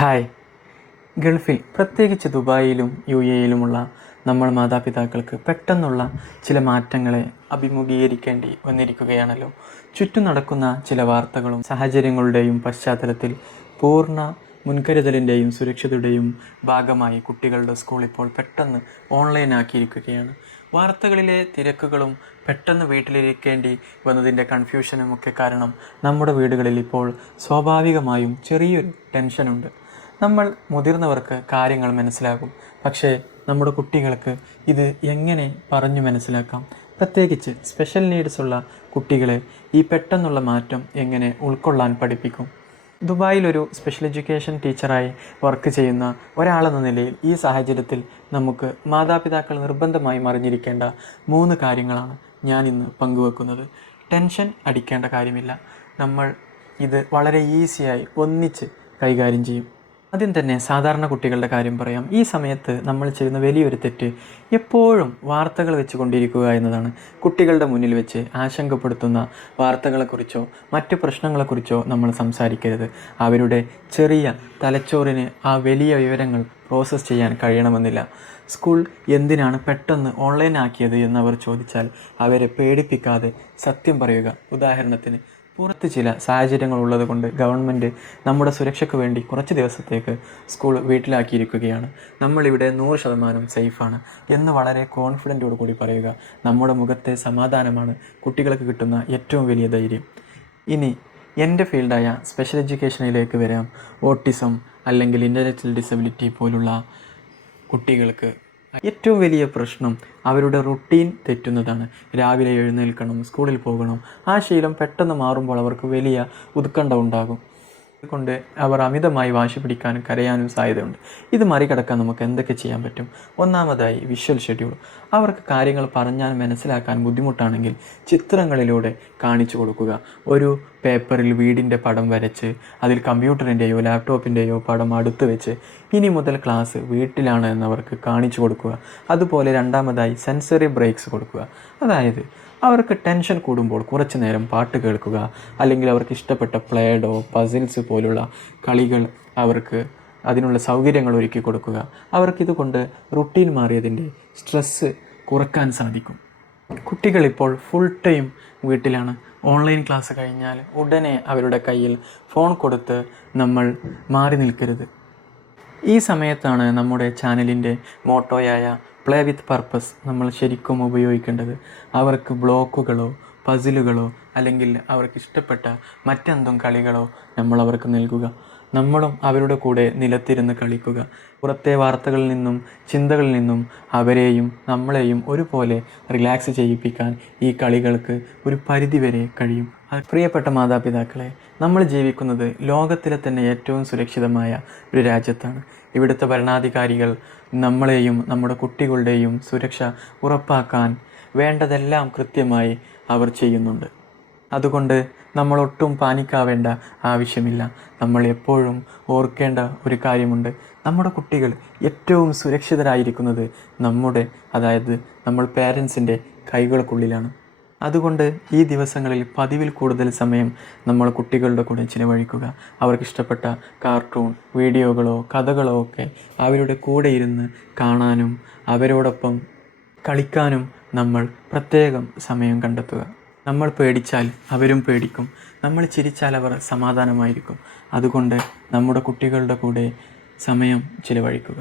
Hi. ഗൾഫിൽ പ്രത്യേകിച്ച് ദുബായിലും UAE-യിലുമുള്ള നമ്മൾ മാതാപിതാക്കൾക്ക് പെട്ടെന്നുള്ള ചില മാറ്റങ്ങളെ അഭിമുഖീകരിക്കേണ്ടി വന്നിരിക്കുകയാണല്ലോ. ചുറ്റും നടക്കുന്ന ചില വാർത്തകളും സാഹചര്യങ്ങളുടെയും പശ്ചാത്തലത്തിൽ പൂർണ്ണ മുൻകരുതലിൻ്റെയും സുരക്ഷതയുടെയും ഭാഗമായി കുട്ടികളുടെ സ്കൂൾ ഇപ്പോൾ പെട്ടെന്ന് ഓൺലൈനാക്കിയിരിക്കുകയാണ്. വാർത്തകളിലെ തിരക്കുകളും പെട്ടെന്ന് വീട്ടിലിരിക്കേണ്ടി വന്നതിൻ്റെ കൺഫ്യൂഷനും ഒക്കെ കാരണം നമ്മുടെ വീടുകളിൽ ഇപ്പോൾ സ്വാഭാവികമായും ചെറിയൊരു ടെൻഷനുണ്ട്. നമ്മൾ മുതിർന്നവർക്ക് കാര്യങ്ങൾ മനസ്സിലാകും, പക്ഷേ നമ്മുടെ കുട്ടികൾക്ക് ഇത് എങ്ങനെ പറഞ്ഞു മനസ്സിലാക്കാം? പ്രത്യേകിച്ച് സ്പെഷ്യൽ നീഡ്സ് ഉള്ള കുട്ടികളെ ഈ പെട്ടെന്നുള്ള മാറ്റം എങ്ങനെ ഉൾക്കൊള്ളാൻ പഠിപ്പിക്കും? ദുബായിലൊരു സ്പെഷ്യൽ എഡ്യൂക്കേഷൻ ടീച്ചറായി വർക്ക് ചെയ്യുന്ന ഒരാളെന്ന നിലയിൽ ഈ സാഹചര്യത്തിൽ നമുക്ക് മാതാപിതാക്കൾ നിർബന്ധമായും അറിഞ്ഞിരിക്കേണ്ട 3 കാര്യങ്ങളാണ് ഞാൻ ഇന്ന് പങ്കുവെക്കുന്നത്. ടെൻഷൻ അടിക്കേണ്ട കാര്യമില്ല. നമ്മൾ ഇത് വളരെ ഈസിയായി ഒന്നിച്ച് കൈകാര്യം ചെയ്യും. ആദ്യം തന്നെ സാധാരണ കുട്ടികളുടെ കാര്യം പറയാം. ഈ സമയത്ത് നമ്മൾ ചെയ്യുന്ന വലിയൊരു തെറ്റ് എപ്പോഴും വാർത്തകൾ വെച്ച് കൊണ്ടിരിക്കുക എന്നതാണ്. കുട്ടികളുടെ മുന്നിൽ വെച്ച് ആശങ്കപ്പെടുത്തുന്ന വാർത്തകളെക്കുറിച്ചോ മറ്റ് പ്രശ്നങ്ങളെക്കുറിച്ചോ നമ്മൾ സംസാരിക്കരുത്. അവരുടെ ചെറിയ തലച്ചോറിന് ആ വലിയ വിവരങ്ങൾ പ്രോസസ്സ് ചെയ്യാൻ കഴിയണമെന്നില്ല. സ്കൂൾ എന്തിനാണ് പെട്ടെന്ന് ഓൺലൈൻ ആക്കിയത് എന്നവർ ചോദിച്ചാൽ അവരെ പേടിപ്പിക്കാതെ സത്യം പറയുക. ഉദാഹരണത്തിന്, പുറത്ത് ചില സാഹചര്യങ്ങൾ ഉള്ളത് കൊണ്ട് ഗവൺമെൻറ് നമ്മുടെ സുരക്ഷയ്ക്ക് വേണ്ടി കുറച്ച് ദിവസത്തേക്ക് സ്കൂൾ വീട്ടിലാക്കിയിരിക്കുകയാണ്. നമ്മളിവിടെ 100% സേഫാണ് എന്ന് വളരെ കോൺഫിഡൻറ്റോടു കൂടി പറയുക. നമ്മുടെ മുഖത്തെ സമാധാനമാണ് കുട്ടികൾക്ക് കിട്ടുന്ന ഏറ്റവും വലിയ ധൈര്യം. ഇനി എൻ്റെ ഫീൽഡായ സ്പെഷ്യൽ എഡ്യൂക്കേഷനിലേക്ക് വരാം. ഓട്ടിസം അല്ലെങ്കിൽ ഇൻ്റലക്ച്വൽ ഡിസബിലിറ്റി പോലുള്ള കുട്ടികൾക്ക് ഏറ്റവും വലിയ പ്രശ്നം അവരുടെ റുട്ടീൻ തെറ്റുന്നതാണ്. രാവിലെ എഴുന്നേൽക്കണം, സ്കൂളിൽ പോകണം. ആ ശീലം പെട്ടെന്ന് മാറുമ്പോൾ അവർക്ക് വലിയ ഉത്കണ്ഠ ഉണ്ടാകും. അതുകൊണ്ട് അവർ അമിതമായി വാശി പിടിക്കാനും കരയാനും സാധ്യതയുണ്ട്. ഇത് മറികടക്കാൻ നമുക്ക് എന്തൊക്കെ ചെയ്യാൻ പറ്റും? ഒന്നാമതായി വിഷ്വൽ ഷെഡ്യൂൾ. അവർക്ക് കാര്യങ്ങൾ പറഞ്ഞാൽ മനസ്സിലാക്കാൻ ബുദ്ധിമുട്ടാണെങ്കിൽ ചിത്രങ്ങളിലൂടെ കാണിച്ചു കൊടുക്കുക. ഒരു പേപ്പറിൽ വീടിൻ്റെ പടം വരച്ച് അതിൽ കമ്പ്യൂട്ടറിൻ്റെയോ ലാപ്ടോപ്പിൻ്റെയോ പടം അടുത്ത് വെച്ച് ഇനി മുതൽ ക്ലാസ് വീട്ടിലാണ് എന്നവർക്ക് കാണിച്ചു കൊടുക്കുക. അതുപോലെ രണ്ടാമതായി സെൻസറി ബ്രേക്സ് കൊടുക്കുക. അതായത് അവർക്ക് ടെൻഷൻ കൂടുമ്പോൾ കുറച്ച് നേരം പാട്ട് കേൾക്കുക, അല്ലെങ്കിൽ അവർക്ക് ഇഷ്ടപ്പെട്ട പ്ലേഡോ പസിൽസ് പോലുള്ള കളികൾ അവർക്ക് അതിനുള്ള സൗകര്യങ്ങൾ ഒരുക്കി കൊടുക്കുക. അവർക്കിതുകൊണ്ട് റുട്ടീൻ മാറിയതിൻ്റെ സ്ട്രെസ്സ് കുറക്കാൻ സാധിക്കും. കുട്ടികളിപ്പോൾ ഫുൾ ടൈം വീട്ടിലാണ്. ഓൺലൈൻ ക്ലാസ് കഴിഞ്ഞാൽ ഉടനെ അവരുടെ കയ്യിൽ ഫോൺ കൊടുത്ത് നമ്മൾ മാറി നിൽക്കരുത്. ഈ സമയത്താണ് നമ്മുടെ ചാനലിൻ്റെ മോട്ടോയായ പ്ലേ വിത്ത് പർപ്പസ് നമ്മൾ ശരിക്കും ഉപയോഗിക്കേണ്ടത്. അവർക്ക് ബ്ലോക്കുകളോ പസിലുകളോ അല്ലെങ്കിൽ അവർക്ക് ഇഷ്ടപ്പെട്ട മറ്റെന്തും കളികളോ നമ്മൾ അവർക്ക് നൽകുക. നമ്മളും അവരുടെ കൂടെ നിലത്തിരുന്ന് കളിക്കുക. പുറത്തെ വാർത്തകളിൽ നിന്നും ചിന്തകളിൽ നിന്നും അവരെയും നമ്മളെയും ഒരുപോലെ റിലാക്സ് ചെയ്യിപ്പിക്കാൻ ഈ കളികൾക്ക് ഒരു പരിധിവരെ കഴിയും. പ്രിയപ്പെട്ട മാതാപിതാക്കളെ, നമ്മൾ ജീവിക്കുന്നത് ലോകത്തിലെ തന്നെ ഏറ്റവും സുരക്ഷിതമായ ഒരു രാജ്യത്താണ്. ഇവിടുത്തെ ഭരണാധികാരികൾ നമ്മളെയും നമ്മുടെ കുട്ടികളുടെയും സുരക്ഷ ഉറപ്പാക്കാൻ വേണ്ടതെല്ലാം കൃത്യമായി അവർ ചെയ്യുന്നുണ്ട്. അതുകൊണ്ട് നമ്മളൊട്ടും പാനിക്കാവേണ്ട ആവശ്യമില്ല. നമ്മൾ എപ്പോഴും ഓർക്കേണ്ട ഒരു കാര്യമുണ്ട്. നമ്മുടെ കുട്ടികൾ ഏറ്റവും സുരക്ഷിതരായിരിക്കുന്നത് അതായത് നമ്മൾ പേരൻസിൻ്റെ കൈകൾക്കുള്ളിലാണ്. അതുകൊണ്ട് ഈ ദിവസങ്ങളിൽ പതിവിൽ കൂടുതൽ സമയം നമ്മൾ കുട്ടികളുടെ കൂടെ ചിലവഴിക്കുക. അവർക്കിഷ്ടപ്പെട്ട കാർട്ടൂൺ വീഡിയോകളോ കഥകളോ ഒക്കെ അവരുടെ കൂടെ ഇരുന്ന് കാണാനും അവരോടൊപ്പം കളിക്കാനും നമ്മൾ പ്രത്യേകം സമയം കണ്ടെത്തുക. നമ്മൾ പേടിച്ചാൽ അവരും പേടിക്കും. നമ്മൾ ചിരിച്ചാൽ അവർ സമാധാനമായിരിക്കും. അതുകൊണ്ട് നമ്മുടെ കുട്ടികളുടെ കൂടെ സമയം ചിലവഴിക്കുക.